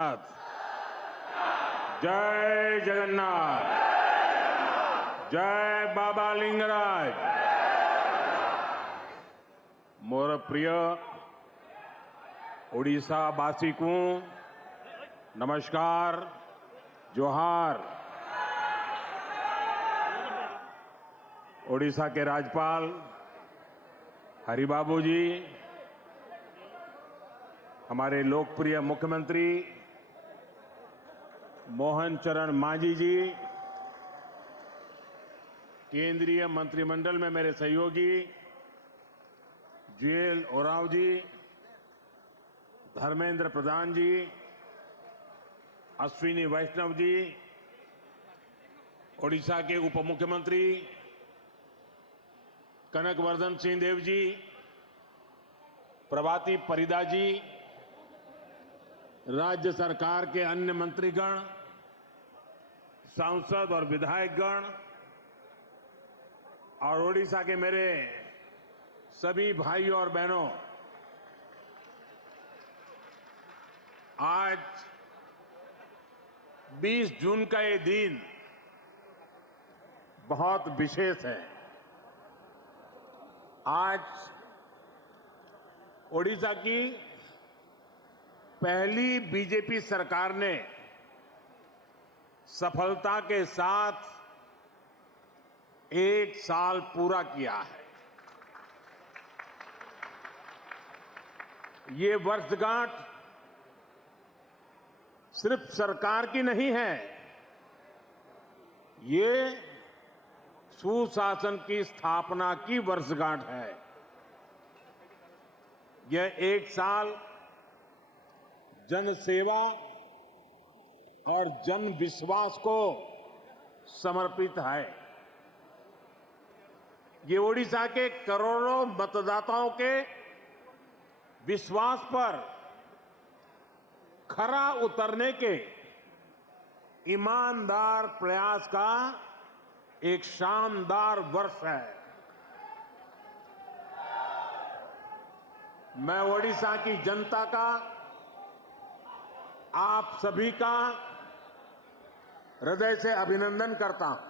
जय जगन्नाथ, जय बाबा लिंगराज। मोर प्रिय ओडिशा वासी को नमस्कार, जोहार। ओडिशा के राज्यपाल हरिबाबू जी, हमारे लोकप्रिय मुख्यमंत्री मोहन चरण मांझी जी, केंद्रीय मंत्रिमंडल में मेरे सहयोगी जुएल ओरांव जी, धर्मेंद्र प्रधान जी, अश्विनी वैष्णव जी, ओडिशा के उप मुख्यमंत्री कनकवर्धन सिंहदेव जी, प्रभाती परिदा जी, राज्य सरकार के अन्य मंत्रीगण, सांसद और विधायकगण और ओडिशा के मेरे सभी भाइयों और बहनों, आज 20 जून का ये दिन बहुत विशेष है। आज ओडिशा की पहली बीजेपी सरकार ने सफलता के साथ 1 साल पूरा किया है। ये वर्षगांठ सिर्फ सरकार की नहीं है, ये सुशासन की स्थापना की वर्षगांठ है। यह 1 साल जन सेवा और जन विश्वास को समर्पित है। ये ओडिशा के करोड़ों मतदाताओं के विश्वास पर खरा उतरने के ईमानदार प्रयास का एक शानदार वर्ष है। मैं ओडिशा की जनता का, आप सभी का हृदय से अभिनंदन करता हूं।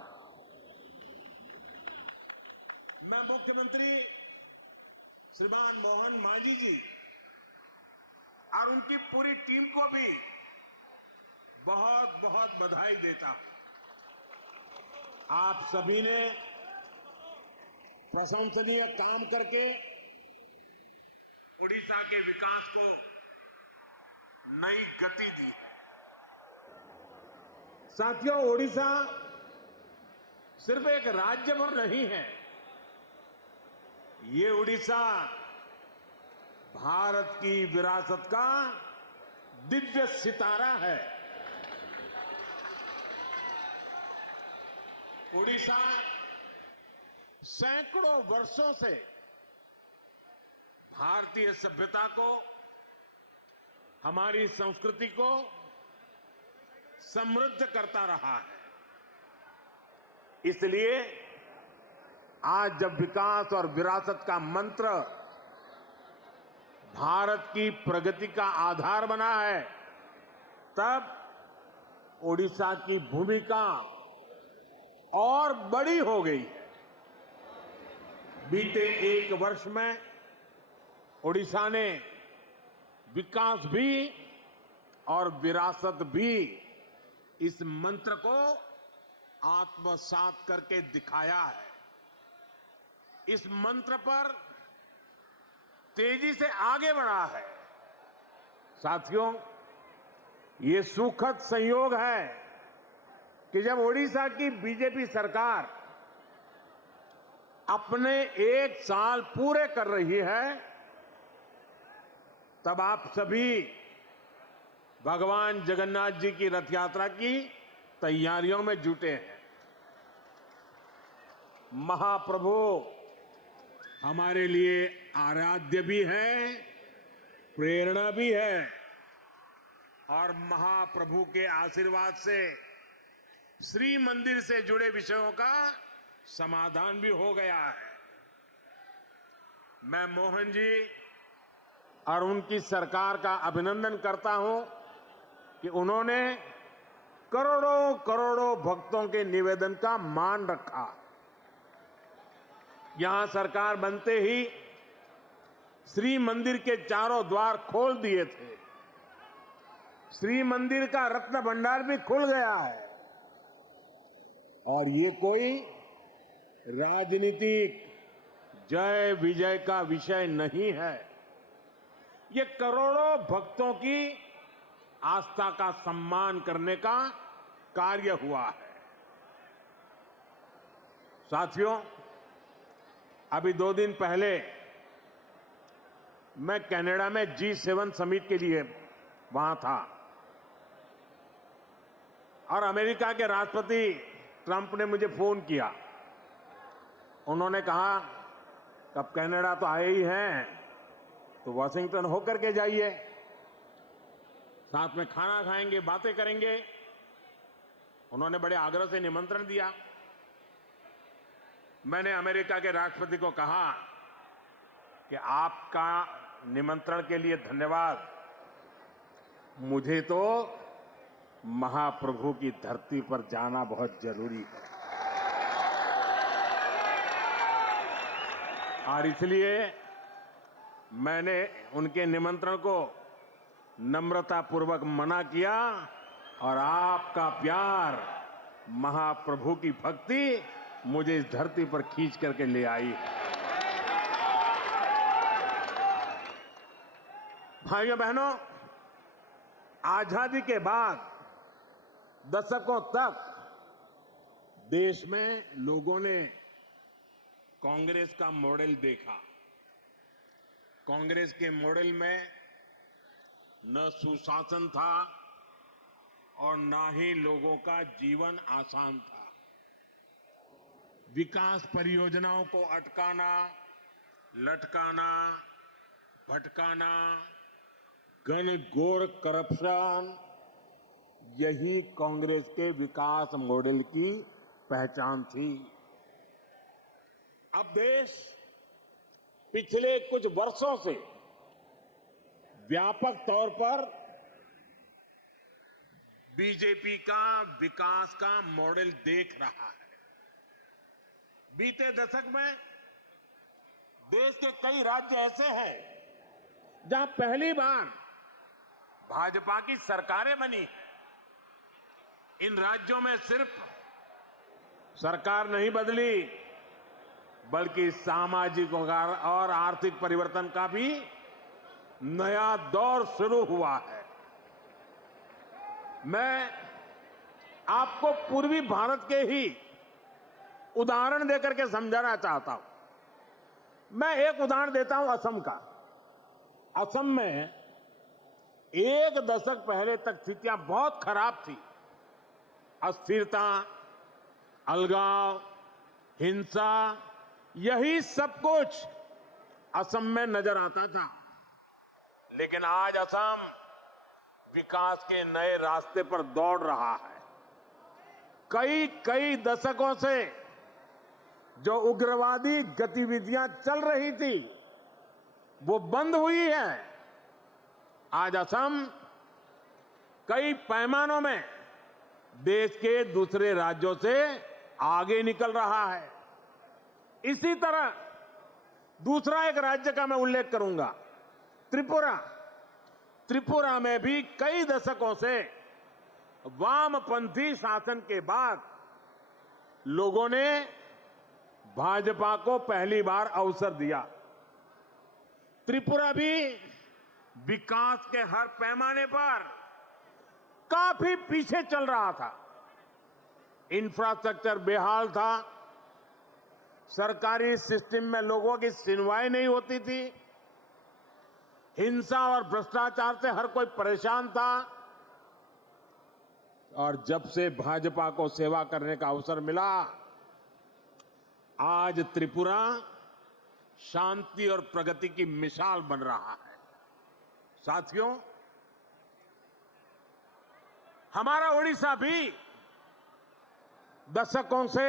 मैं मुख्यमंत्री श्रीमान मोहन मांझी जी और उनकी पूरी टीम को भी बहुत बहुत बधाई देता हूं। आप सभी ने प्रशंसनीय काम करके ओडिशा के विकास को नई गति दी। साथियों, ओडिशा सिर्फ एक राज्य भर नहीं है, ये ओडिशा भारत की विरासत का दिव्य सितारा है। ओडिशा सैकड़ों वर्षों से भारतीय सभ्यता को, हमारी संस्कृति को समृद्ध करता रहा है। इसलिए आज जब विकास और विरासत का मंत्र भारत की प्रगति का आधार बना है, तब ओडिशा की भूमिका और बड़ी हो गई है। बीते 1 वर्ष में ओडिशा ने विकास भी और विरासत भी इस मंत्र को आत्मसात करके दिखाया है। इस मंत्र पर तेजी से आगे बढ़ा है। साथियों, ये सुखद संयोग है कि जब ओडिशा की बीजेपी सरकार अपने 1 साल पूरे कर रही है, तब आप सभी भगवान जगन्नाथ जी की रथ यात्रा की तैयारियों में जुटे हैं। महाप्रभु हमारे लिए आराध्य भी है, प्रेरणा भी है और महाप्रभु के आशीर्वाद से श्री मंदिर से जुड़े विषयों का समाधान भी हो गया है। मैं मोहन जी और उनकी सरकार का अभिनंदन करता हूं कि उन्होंने करोड़ों करोड़ों भक्तों के निवेदन का मान रखा। यहां सरकार बनते ही श्री मंदिर के चारों द्वार खोल दिए थे। श्री मंदिर का रत्न भंडार भी खुल गया है। और ये कोई राजनीतिक जय विजय का विषय नहीं है। ये करोड़ों भक्तों की आस्था का सम्मान करने का कार्य हुआ है। साथियों, अभी 2 दिन पहले मैं कनाडा में G7 समिट के लिए वहां था और अमेरिका के राष्ट्रपति ट्रंप ने मुझे फोन किया। उन्होंने कहा कि अब कनाडा तो आए ही हैं, तो वॉशिंगटन होकर के जाइए, साथ में खाना खाएंगे, बातें करेंगे। उन्होंने बड़े आग्रह से निमंत्रण दिया। मैंने अमेरिका के राष्ट्रपति को कहा कि आपका निमंत्रण के लिए धन्यवाद, मुझे तो महाप्रभु की धरती पर जाना बहुत जरूरी है और इसलिए मैंने उनके निमंत्रण को नम्रतापूर्वक मना किया और आपका प्यार, महाप्रभु की भक्ति मुझे इस धरती पर खींच करके ले आई है। भाइयों बहनों, आजादी के बाद दशकों तक देश में लोगों ने कांग्रेस का मॉडल देखा। कांग्रेस के मॉडल में न सुशासन था और न ही लोगों का जीवन आसान था। विकास परियोजनाओं को अटकाना, लटकाना, भटकाना, घनघोर करप्शन, यही कांग्रेस के विकास मॉडल की पहचान थी। अब देश पिछले कुछ वर्षों से व्यापक तौर पर बीजेपी का विकास का मॉडल देख रहा है। बीते दशक में देश के कई राज्य ऐसे हैं जहां पहली बार भाजपा की सरकारें बनी। इन राज्यों में सिर्फ सरकार नहीं बदली, बल्कि सामाजिक और आर्थिक परिवर्तन का भी नया दौर शुरू हुआ है। मैं आपको पूर्वी भारत के ही उदाहरण देकर के समझाना चाहता हूं। मैं एक उदाहरण देता हूं असम का। असम में 1 दशक पहले तक स्थितियां बहुत खराब थी। अस्थिरता, अलगाव, हिंसा, यही सब कुछ असम में नजर आता था। लेकिन आज असम विकास के नए रास्ते पर दौड़ रहा है। कई दशकों से जो उग्रवादी गतिविधियां चल रही थी, वो बंद हुई है। आज असम कई पैमानों में देश के दूसरे राज्यों से आगे निकल रहा है। इसी तरह दूसरा एक राज्य का मैं उल्लेख करूंगा, त्रिपुरा। त्रिपुरा में भी कई दशकों से वामपंथी शासन के बाद लोगों ने भाजपा को पहली बार अवसर दिया। त्रिपुरा भी विकास के हर पैमाने पर काफी पीछे चल रहा था। इंफ्रास्ट्रक्चर बेहाल था, सरकारी सिस्टम में लोगों की सुनवाई नहीं होती थी, हिंसा और भ्रष्टाचार से हर कोई परेशान था। और जब से भाजपा को सेवा करने का अवसर मिला, आज त्रिपुरा शांति और प्रगति की मिसाल बन रहा है। साथियों, हमारा ओडिशा भी दशकों से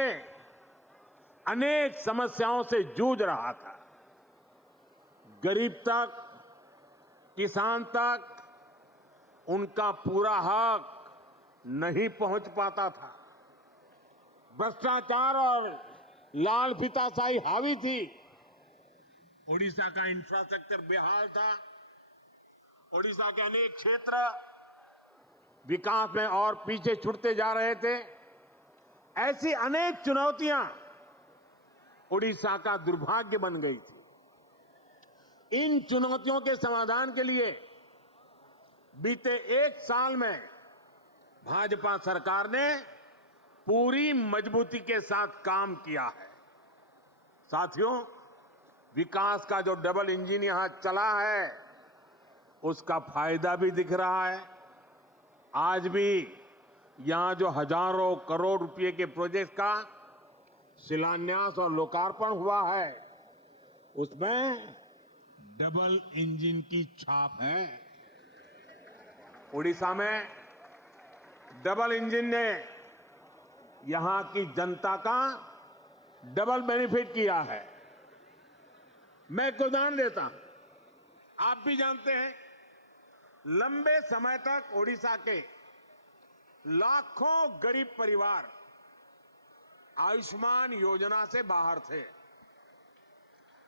अनेक समस्याओं से जूझ रहा था। गरीब तक, किसान तक, उनका पूरा हक नहीं पहुंच पाता था। भ्रष्टाचार और लाल फीताशाही हावी थी। ओडिशा का इंफ्रास्ट्रक्चर बेहाल था। ओडिशा के अनेक क्षेत्र विकास में और पीछे छूटते जा रहे थे। ऐसी अनेक चुनौतियां ओडिशा का दुर्भाग्य बन गई थी। इन चुनौतियों के समाधान के लिए बीते 1 साल में भाजपा सरकार ने पूरी मजबूती के साथ काम किया है। साथियों, विकास का जो डबल इंजन यहां चला है, उसका फायदा भी दिख रहा है। आज भी यहां जो हजारों करोड़ रुपए के प्रोजेक्ट का शिलान्यास और लोकार्पण हुआ है, उसमें डबल इंजन की छाप है। ओडिशा में डबल इंजन ने यहां की जनता का डबल बेनिफिट किया है। मैं एक उदाहरण देता हूं। आप भी जानते हैं, लंबे समय तक ओडिशा के लाखों गरीब परिवार आयुष्मान योजना से बाहर थे।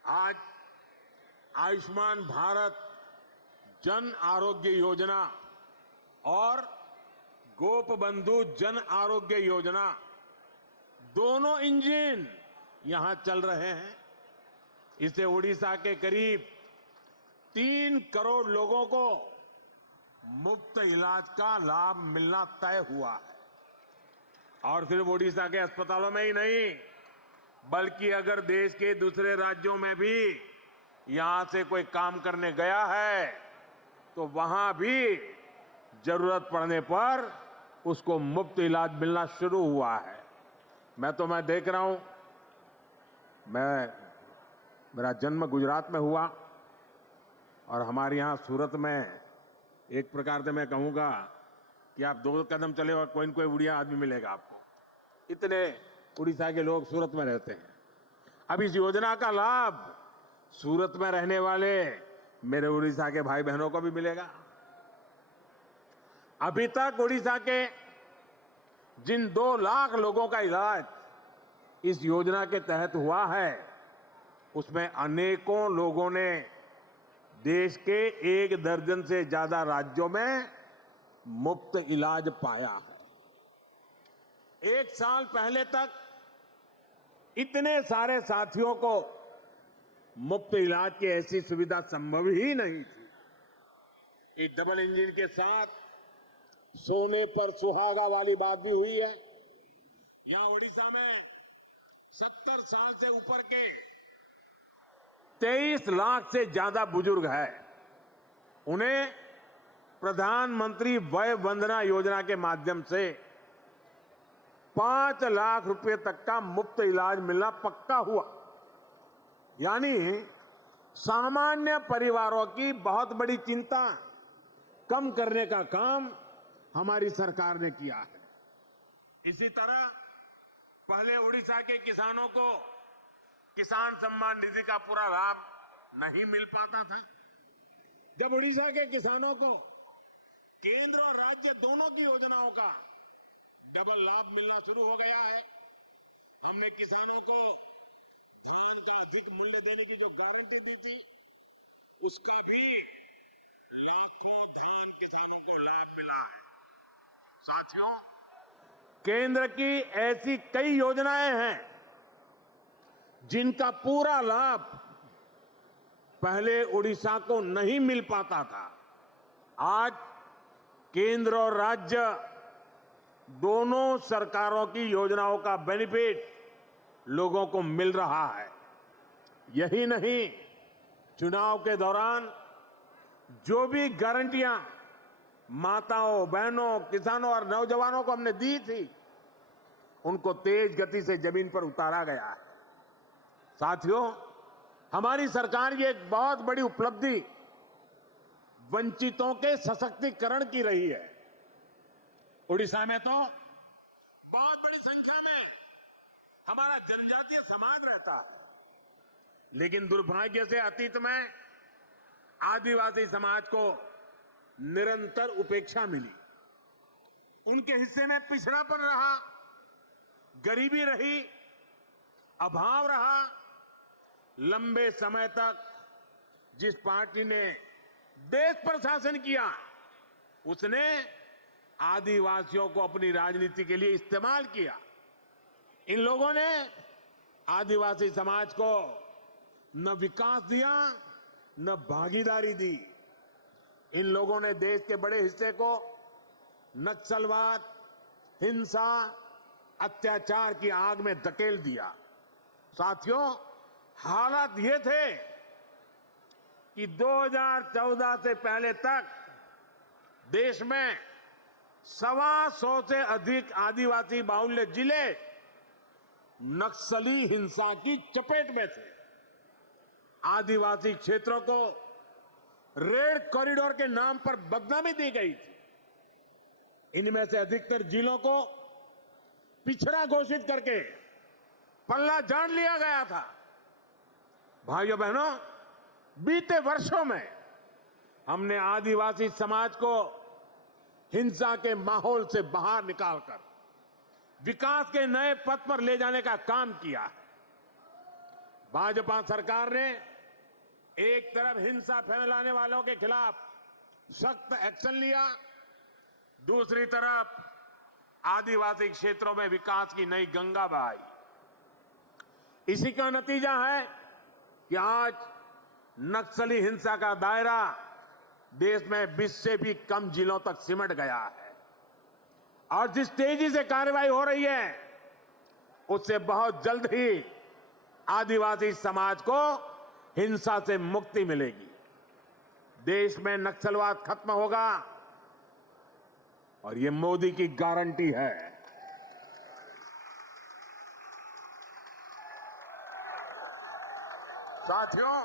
आज आयुष्मान भारत जन आरोग्य योजना और गोप बंधु जन आरोग्य योजना, दोनों इंजन यहां चल रहे हैं। इससे ओडिशा के करीब 3 करोड़ लोगों को मुफ्त इलाज का लाभ मिलना तय हुआ है। और सिर्फ ओडिशा के अस्पतालों में ही नहीं, बल्कि अगर देश के दूसरे राज्यों में भी यहां से कोई काम करने गया है, तो वहां भी जरूरत पड़ने पर उसको मुफ्त इलाज मिलना शुरू हुआ है। मैं देख रहा हूं, मेरा जन्म गुजरात में हुआ और हमारे यहां सूरत में एक प्रकार से मैं कहूंगा कि आप 2 कदम चले और कोई न कोई उड़िया आदमी मिलेगा आपको। इतने उड़ीसा के लोग सूरत में रहते हैं। अब इस योजना का लाभ सूरत में रहने वाले मेरे उड़ीसा के भाई बहनों को भी मिलेगा। अभी तक उड़ीसा के जिन 2 लाख लोगों का इलाज इस योजना के तहत हुआ है, उसमें अनेकों लोगों ने देश के 1 दर्जन से ज्यादा राज्यों में मुफ्त इलाज पाया है। 1 साल पहले तक इतने सारे साथियों को मुफ्त इलाज की ऐसी सुविधा संभव ही नहीं थी। इस डबल इंजन के साथ सोने पर सुहागा वाली बात भी हुई है। यहां ओडिशा में 70 साल से ऊपर के 23 लाख से ज्यादा बुजुर्ग हैं। उन्हें प्रधानमंत्री वय वंदना योजना के माध्यम से 5 लाख रुपए तक का मुफ्त इलाज मिलना पक्का हुआ। यानी सामान्य परिवारों की बहुत बड़ी चिंता कम करने का काम हमारी सरकार ने किया है। इसी तरह पहले ओडिशा के किसानों को किसान सम्मान निधि का पूरा लाभ नहीं मिल पाता था। जब ओडिशा के किसानों को केंद्र और राज्य दोनों की योजनाओं का डबल लाभ मिलना शुरू हो गया है। हमने किसानों को धान का अधिक मूल्य देने की जो गारंटी दी थी, उसका भी लाखों धान किसानों को लाभ मिला है। साथियों, केंद्र की ऐसी कई योजनाएं हैं जिनका पूरा लाभ पहले ओडिशा को नहीं मिल पाता था। आज केंद्र और राज्य दोनों सरकारों की योजनाओं का बेनिफिट लोगों को मिल रहा है। यही नहीं, चुनाव के दौरान जो भी गारंटियां माताओं, बहनों, किसानों और नौजवानों को हमने दी थी, उनको तेज गति से जमीन पर उतारा गया है। साथियों, हमारी की एक बहुत बड़ी उपलब्धि वंचितों के सशक्तिकरण की रही है। ओडिशा में तो बहुत बड़ी संख्या में हमारा जनजातीय समाज रहता है, लेकिन दुर्भाग्य से अतीत में आदिवासी समाज को निरंतर उपेक्षा मिली। उनके हिस्से में पिछड़ापन रहा, गरीबी रही, अभाव रहा। लंबे समय तक जिस पार्टी ने देश पर शासन किया, उसने आदिवासियों को अपनी राजनीति के लिए इस्तेमाल किया। इन लोगों ने आदिवासी समाज को न विकास दिया, न भागीदारी दी। इन लोगों ने देश के बड़े हिस्से को नक्सलवाद, हिंसा, अत्याचार की आग में धकेल दिया। साथियों, हालात ये थे कि 2014 से पहले तक देश में 125 से अधिक आदिवासी बाहुल्य जिले नक्सली हिंसा की चपेट में थे। आदिवासी क्षेत्रों को रेड कॉरिडोर के नाम पर बदनामी दी गई थी। इनमें से अधिकतर जिलों को पिछड़ा घोषित करके पल्ला झाड़ लिया गया था। भाइयों बहनों, बीते वर्षों में हमने आदिवासी समाज को हिंसा के माहौल से बाहर निकालकर विकास के नए पथ पर ले जाने का काम किया है। भाजपा सरकार ने एक तरफ हिंसा फैलाने वालों के खिलाफ सख्त एक्शन लिया, दूसरी तरफ आदिवासी क्षेत्रों में विकास की नई गंगा बहाई। इसी का नतीजा है कि आज नक्सली हिंसा का दायरा देश में 20 से भी कम जिलों तक सिमट गया है और जिस तेजी से कार्रवाई हो रही है, उससे बहुत जल्द ही आदिवासी समाज को हिंसा से मुक्ति मिलेगी। देश में नक्सलवाद खत्म होगा और ये मोदी की गारंटी है। साथियों,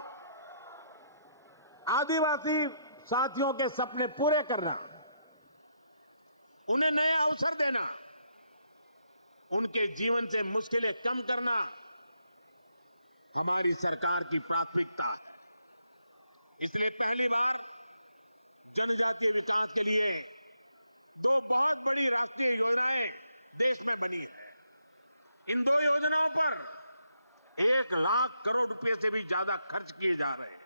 आदिवासी साथियों के सपने पूरे करना, उन्हें नए अवसर देना, उनके जीवन से मुश्किलें कम करना हमारी सरकार की प्राथमिकता है। इसलिए पहली बार जनजातीय विकास के लिए 2 बहुत बड़ी राष्ट्रीय योजनाएं देश में बनी है। इन 2 योजनाओं पर 1 लाख करोड़ रुपए से भी ज्यादा खर्च किए जा रहे हैं।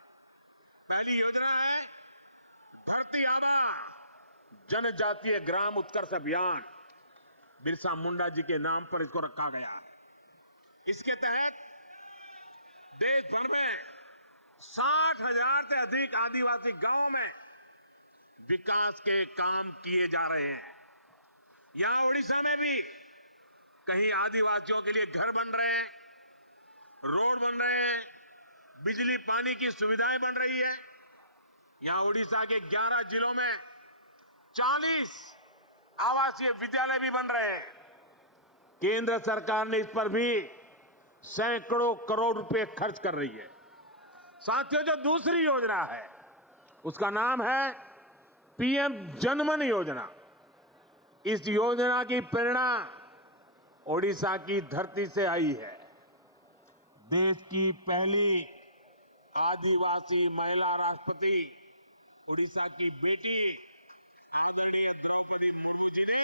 पहली योजना है धरती आबा जनजातीय ग्राम उत्कर्ष अभियान। बिरसा मुंडा जी के नाम पर इसको रखा गया है। इसके तहत देश भर में 60,000 से अधिक आदिवासी गांवों में विकास के काम किए जा रहे हैं। यहां ओडिशा में भी कहीं आदिवासियों के लिए घर बन रहे हैं, रोड बन रहे हैं, बिजली पानी की सुविधाएं बन रही है। यहां ओडिशा के 11 जिलों में 40 आवासीय विद्यालय भी बन रहे हैं। केंद्र सरकार ने इस पर भी सैकड़ों करोड़ रुपए खर्च कर रही है। साथियों, जो दूसरी योजना है उसका नाम है पीएम जनमन योजना। इस योजना की प्रेरणा ओडिशा की धरती से आई है। देश की पहली आदिवासी महिला राष्ट्रपति ओडिशा की बेटी द्रौपदी मुर्मू जी ने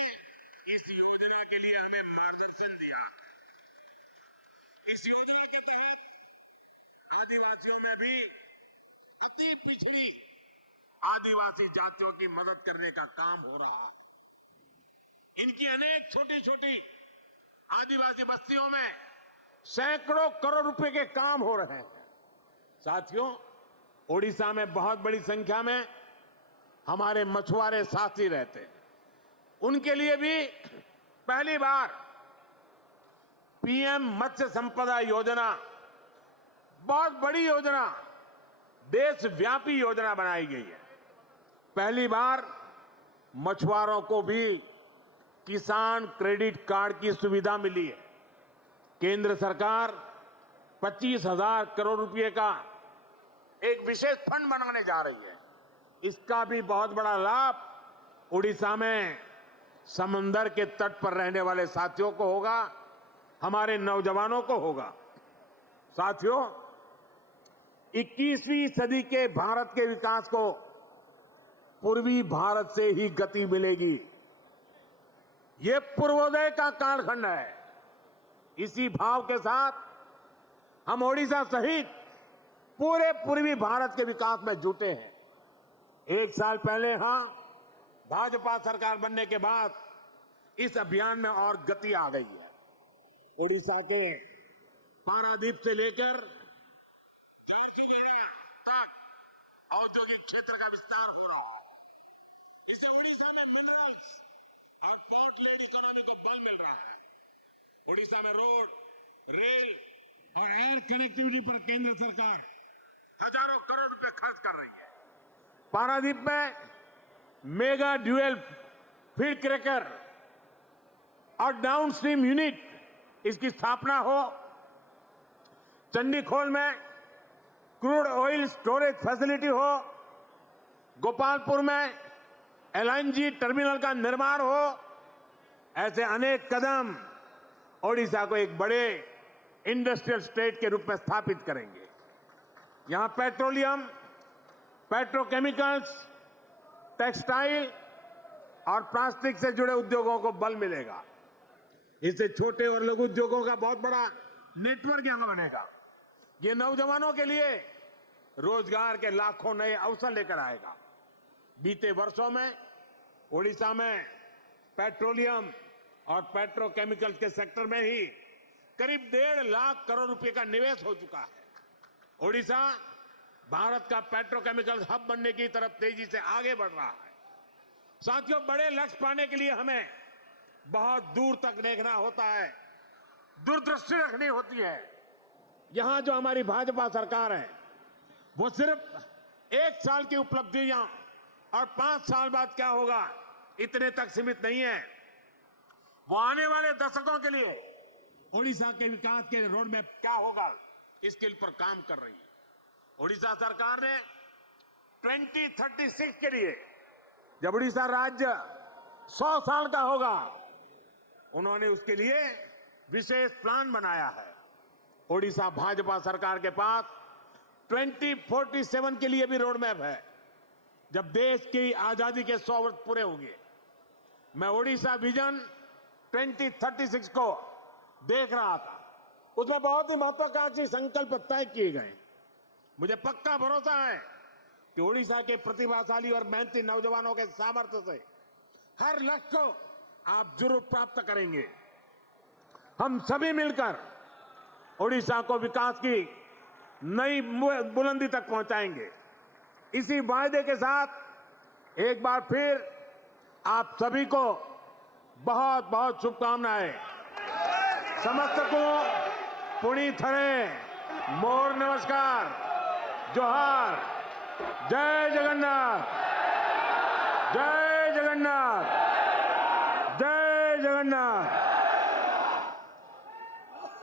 इस योजना के लिए हमें मार्गदर्शन दिया। इस योजना के तहत आदिवासियों में भी अति पिछड़ी आदिवासी जातियों की मदद करने का काम हो रहा है। इनकी अनेक छोटी छोटी आदिवासी बस्तियों में सैकड़ों करोड़ रुपए के काम हो रहे हैं। साथियों, ओडिशा में बहुत बड़ी संख्या में हमारे मछुआरे साथी रहते हैं। उनके लिए भी पहली बार पीएम मत्स्य संपदा योजना, बहुत बड़ी योजना, देशव्यापी योजना बनाई गई है। पहली बार मछुआरों को भी किसान क्रेडिट कार्ड की सुविधा मिली है। केंद्र सरकार 25,000 करोड़ रुपए का एक विशेष फंड बनाने जा रही है। इसका भी बहुत बड़ा लाभ उड़ीसा में समंदर के तट पर रहने वाले साथियों को होगा, हमारे नौजवानों को होगा। साथियों, 21वीं सदी के भारत के विकास को पूर्वी भारत से ही गति मिलेगी। ये पूर्वोदय का कालखंड है। इसी भाव के साथ हम ओडिशा सहित पूरे पूर्वी भारत के विकास में जुटे हैं। 1 साल पहले यहां भाजपा सरकार बनने के बाद इस अभियान में और गति आ गई है। ओडिशा के पारादीप से लेकर झारखंड तक औद्योगिक क्षेत्र का विस्तार हो रहा है। इससे ओडिशा में मिनरल्स और पोर्ट लेड इकोनॉमी को बल मिल रहा है। ओडिशा में रोड, रेल और एयर कनेक्टिविटी पर केंद्र सरकार हजारों करोड़ रुपए खर्च कर रही है। पारादीप में मेगा ड्यूएल फीड क्रैकर और डाउनस्ट्रीम यूनिट इसकी स्थापना हो। चंडीखोल में क्रूड ऑयल स्टोरेज फैसिलिटी हो। गोपालपुर में एलएनजी टर्मिनल का निर्माण हो। ऐसे अनेक कदम ओडिशा को एक बड़े इंडस्ट्रियल स्टेट के रूप में स्थापित करेंगे। यहां पेट्रोलियम, पेट्रोकेमिकल्स, टेक्सटाइल और प्लास्टिक से जुड़े उद्योगों को बल मिलेगा। इससे छोटे और लघु उद्योगों का बहुत बड़ा नेटवर्क यहां बनेगा। ये नौजवानों के लिए रोजगार के लाखों नए अवसर लेकर आएगा। बीते वर्षों में ओडिशा में पेट्रोलियम और पेट्रोकेमिकल्स के सेक्टर में ही करीब 1.5 लाख करोड़ रुपए का निवेश हो चुका है। ओडिशा भारत का पेट्रोकेमिकल हब बनने की तरफ तेजी से आगे बढ़ रहा है। साथियों, बड़े लक्ष्य पाने के लिए हमें बहुत दूर तक देखना होता है, दूरदृष्टि रखनी होती है। यहां जो हमारी भाजपा सरकार है वो सिर्फ 1 साल की उपलब्धियां और 5 साल बाद क्या होगा इतने तक सीमित नहीं है। वो आने वाले दशकों के लिए ओडिशा के विकास के रोड मैप क्या होगा इसके पर काम कर रही है। ओडिशा सरकार ने 2036 के लिए, जब ओडिशा राज्य 100 साल का होगा, उन्होंने उसके लिए विशेष प्लान बनाया है। ओडिशा भाजपा सरकार के पास 2047 के लिए भी रोड मैप है, जब देश की आजादी के 100 वर्ष पूरे होंगे। मैं ओडिशा विजन 2036 को देख रहा था। उसमें बहुत ही महत्वाकांक्षी संकल्प तय किए गए। मुझे पक्का भरोसा है कि ओडिशा के प्रतिभाशाली और मेहनती नौजवानों के सामर्थ्य से हर लक्ष्य को आप जरूर प्राप्त करेंगे। हम सभी मिलकर ओडिशा को विकास की नई बुलंदी तक पहुंचाएंगे। इसी वायदे के साथ एक बार फिर आप सभी को बहुत बहुत शुभकामनाएं। समस्तको पुणी थरे मोर नमस्कार, जोहार, जय जगन्नाथ, जय जगन्नाथ, जय जगन्नाथ।